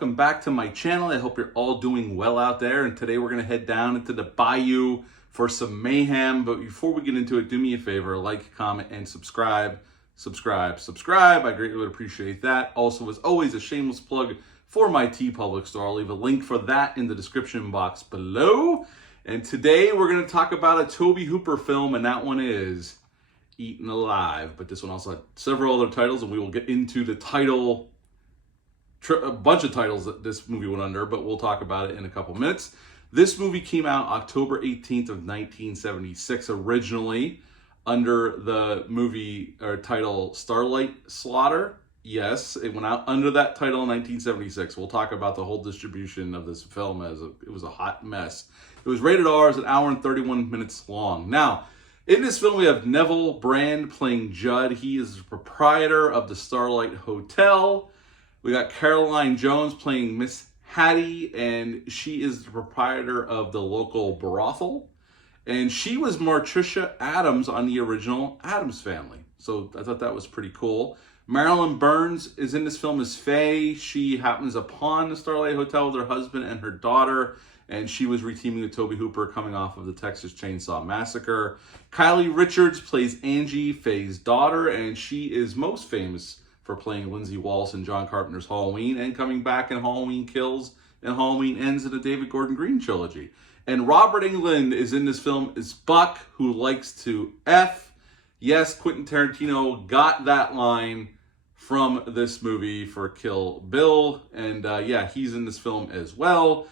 welcome back to my channel. I hope you're all doing well out there, and today we're going to head down into the bayou for some mayhem. But before we get into it, do me a favor, like, comment, and subscribe. I greatly would appreciate that. Also, as always, a shameless plug for my TeePublic store. I'll leave a link for that in the description box below. And today we're going to talk about a Tobe Hooper film, and that one is Eaten Alive. But this one also had several other titles, and we will get into the title, a bunch of titles that this movie went under, but we'll talk about it in a couple minutes. This movie came out October 18th of 1976, originally under the movie or title Starlight Slaughter. Yes, it went out under that title in 1976. We'll talk about the whole distribution of this film as it was a hot mess. It was rated R, it's an hour and 31 minutes long. Now, in this film, we have Neville Brand playing Judd. He is the proprietor of the Starlight Hotel. We got Caroline Jones playing Miss Hattie, and she is the proprietor of the local brothel. And she was Marcia Adams on the original Addams Family. So I thought that was pretty cool. Marilyn Burns is in this film as Faye. She happens upon the Starlight Hotel with her husband and her daughter, and she was reteaming with Tobe Hooper coming off of the Texas Chainsaw Massacre. Kylie Richards plays Angie, Faye's daughter, and she is most famous for playing Lindsay Wallace in John Carpenter's Halloween and coming back in Halloween Kills and Halloween Ends in the David Gordon Green trilogy. And Robert Englund is in this film as Buck, who likes to F. Yes, Quentin Tarantino got that line from this movie for Kill Bill. And yeah, he's in this film as well.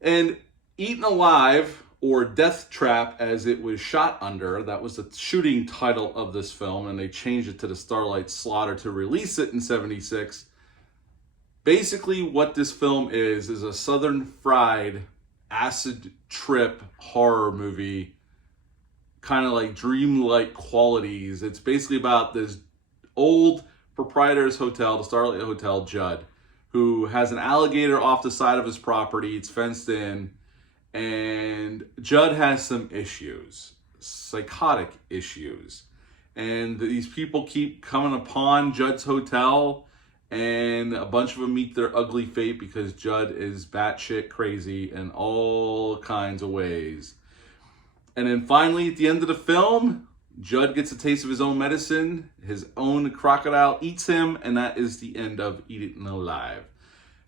And Eaten Alive, or Death Trap as it was shot under, that was the shooting title of this film, and they changed it to the Starlight Slaughter to release it in 76. Basically what this film is a Southern fried acid trip horror movie, kind of like dreamlike qualities. It's basically about this old proprietor's hotel, the Starlight Hotel, Judd, who has an alligator off the side of his property. It's fenced in. And Judd has some issues, psychotic issues. And these people keep coming upon Judd's hotel, and a bunch of them meet their ugly fate because Judd is batshit crazy in all kinds of ways. And then finally, at the end of the film, Judd gets a taste of his own medicine. His own crocodile eats him, and that is the end of Eaten Alive.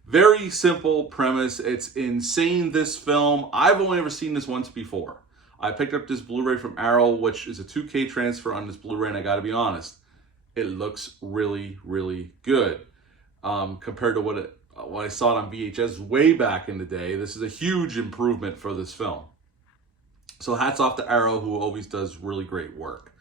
Very simple premise. It's insane, this film. I've only ever seen this once before. I picked up this Blu-ray from Arrow, which is a 2K transfer on this Blu-ray, and I gotta be honest, it looks really, really good. Compared to what I saw it on VHS way back in the day. This is a huge improvement for this film. So hats off to Arrow, who always does really great work.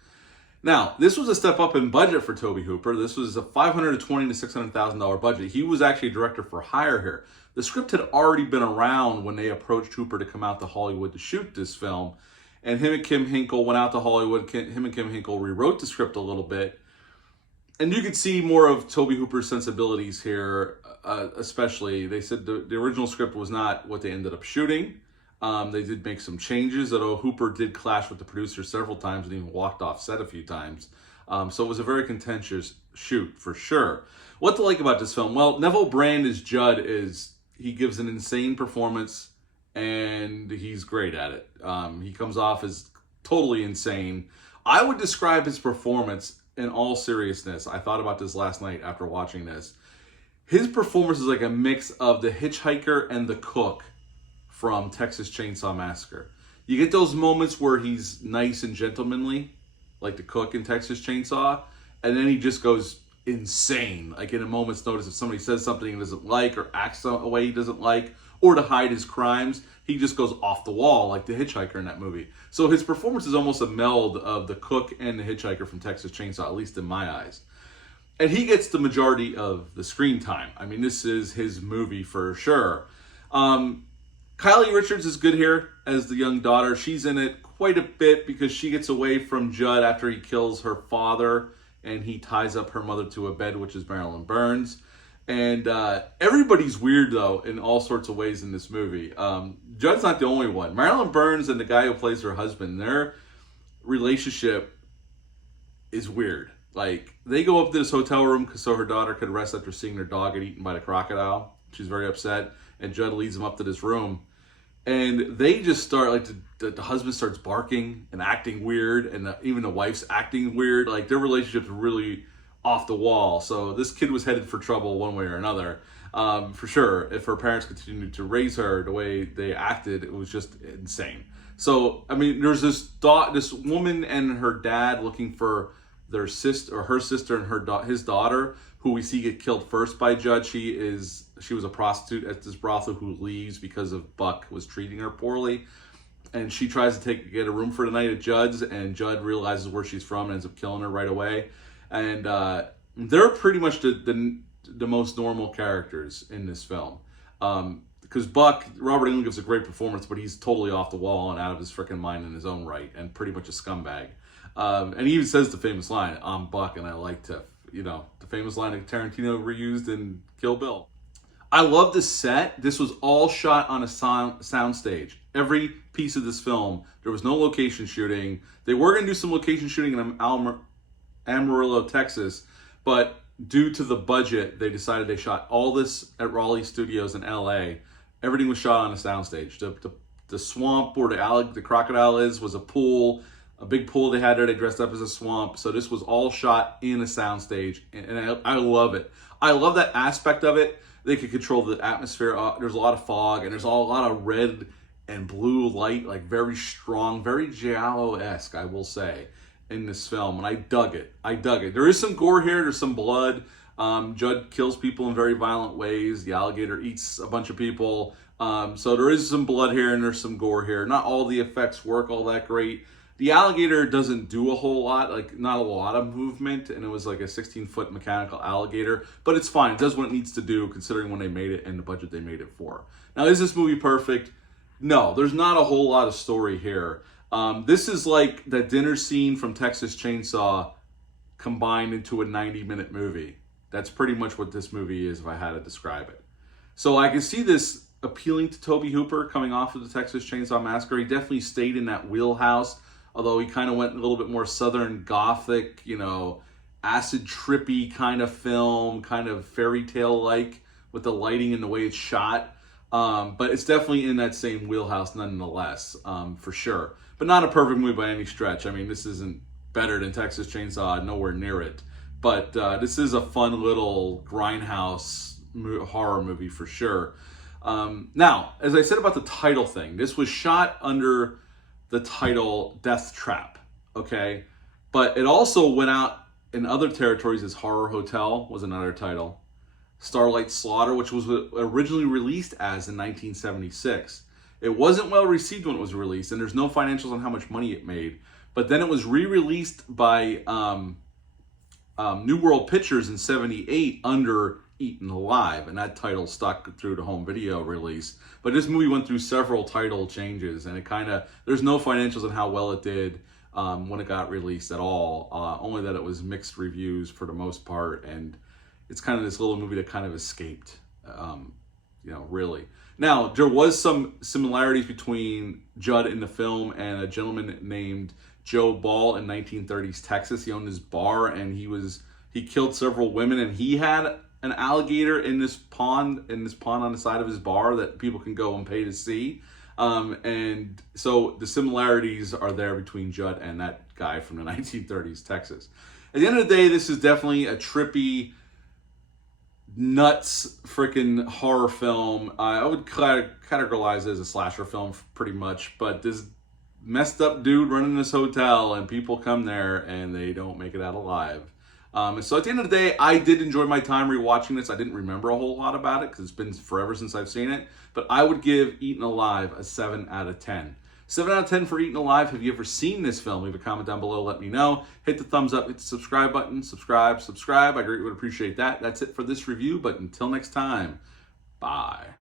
Now, this was a step up in budget for Tobe Hooper. This was a $520,000 to $600,000 budget. He was actually a director for hire here. The script had already been around when they approached Hooper to come out to Hollywood to shoot this film. And him and Kim Hinkle went out to Hollywood. Him and Kim Hinkle rewrote the script a little bit. And you could see more of Tobe Hooper's sensibilities here, especially. They said the original script was not what they ended up shooting. They did make some changes, although Hooper did clash with the producer several times and even walked off set a few times. So it was a very contentious shoot, for sure. What to like about this film? Well, Neville Brand as Judd he gives an insane performance, and he's great at it. He comes off as totally insane. I would describe his performance in all seriousness. I thought about this last night after watching this. His performance is like a mix of the hitchhiker and the cook from Texas Chainsaw Massacre. You get those moments where he's nice and gentlemanly, like the cook in Texas Chainsaw, and then he just goes insane. Like in a moment's notice, if somebody says something he doesn't like or acts a way he doesn't like, or to hide his crimes, he just goes off the wall like the hitchhiker in that movie. So his performance is almost a meld of the cook and the hitchhiker from Texas Chainsaw, at least in my eyes. And he gets the majority of the screen time. I mean, this is his movie for sure. Kylie Richards is good here as the young daughter. She's in it quite a bit because she gets away from Judd after he kills her father, and he ties up her mother to a bed, which is Marilyn Burns. And everybody's weird, though, in all sorts of ways in this movie. Judd's not the only one. Marilyn Burns and the guy who plays her husband, their relationship is weird. Like, they go up to this hotel room so her daughter could rest after seeing their dog get eaten by the crocodile. She's very upset, and Judd leads him up to this room. And they just start, like, the husband starts barking and acting weird, and even the wife's acting weird. Like, their relationship's really off the wall. So this kid was headed for trouble one way or another. For sure, if her parents continued to raise her the way they acted, it was just insane. So, I mean, there's this woman and her dad looking for their sister, or her sister and his daughter, who we see get killed first by Judd. She was a prostitute at this brothel who leaves because of Buck was treating her poorly, and she tries to get a room for the night at Judd's, and Judd realizes where she's from and ends up killing her right away. And they're pretty much the most normal characters in this film. Because Robert Englund gives a great performance, but he's totally off the wall and out of his freaking mind in his own right, and pretty much a scumbag. And he even says the famous line, "I'm Buck and I like to," the famous line that Tarantino reused in Kill Bill. I love the set. This was all shot on a sound stage. Every piece of this film, there was no location shooting. They were going to do some location shooting in Amarillo, Texas, but due to the budget, they decided they shot all this at Raleigh Studios in LA. Everything was shot on a soundstage. The swamp where the crocodile was a pool, a big pool they had there. They dressed up as a swamp. So this was all shot in a soundstage, and I love it. I love that aspect of it. They could control the atmosphere. There's a lot of fog, and there's a lot of red and blue light, like very strong, very Giallo-esque, I will say, in this film, and I dug it. There is some gore here. There's some blood. Judd kills people in very violent ways. The alligator eats a bunch of people. So there is some blood here and there's some gore here. Not all the effects work all that great. The alligator doesn't do a whole lot, like not a lot of movement, and it was like a 16-foot mechanical alligator, but it's fine. It does what it needs to do considering when they made it and the budget they made it for. Now, is this movie perfect? No, there's not a whole lot of story here. This is like that dinner scene from Texas Chainsaw combined into a 90-minute movie. That's pretty much what this movie is if I had to describe it. So I can see this appealing to Tobe Hooper coming off of the Texas Chainsaw Massacre. He definitely stayed in that wheelhouse, although he kind of went a little bit more Southern Gothic, acid trippy kind of film, kind of fairy tale-like with the lighting and the way it's shot. But it's definitely in that same wheelhouse nonetheless, for sure. But not a perfect movie by any stretch. I mean, this isn't better than Texas Chainsaw, nowhere near it. But this is a fun little grindhouse horror movie for sure. Now, as I said about the title thing, this was shot under the title Death Trap, okay? But it also went out in other territories as Horror Hotel was another title. Starlight Slaughter, which was originally released as in 1976. It wasn't well received when it was released, and there's no financials on how much money it made. But then it was re-released by New World Pictures in 78 under Eaten Alive, and that title stuck through the home video release. But this movie went through several title changes, and there's no financials on how well it did when it got released at all. Only that it was mixed reviews for the most part, and it's kind of this little movie that kind of escaped, really. Now, there was some similarities between Judd in the film and a gentleman named Joe Ball in 1930s Texas. He owned his bar, and he killed several women, and he had an alligator in this pond on the side of his bar that people can go and pay to see. And so the similarities are there between Judd and that guy from the 1930s Texas. At the end of the day, this is definitely a trippy, nuts freaking horror film. I would categorize it as a slasher film pretty much, but this messed up dude running this hotel and people come there and they don't make it out alive. And so at the end of the day, I did enjoy my time rewatching this. I didn't remember a whole lot about it because it's been forever since I've seen it, but I would give Eaten Alive a 7 out of 10. 7 out of 10 for Eaten Alive. Have you ever seen this film? Leave a comment down below. Let me know. Hit the thumbs up. Hit the subscribe button. Subscribe. I greatly would appreciate that. That's it for this review. But until next time, bye.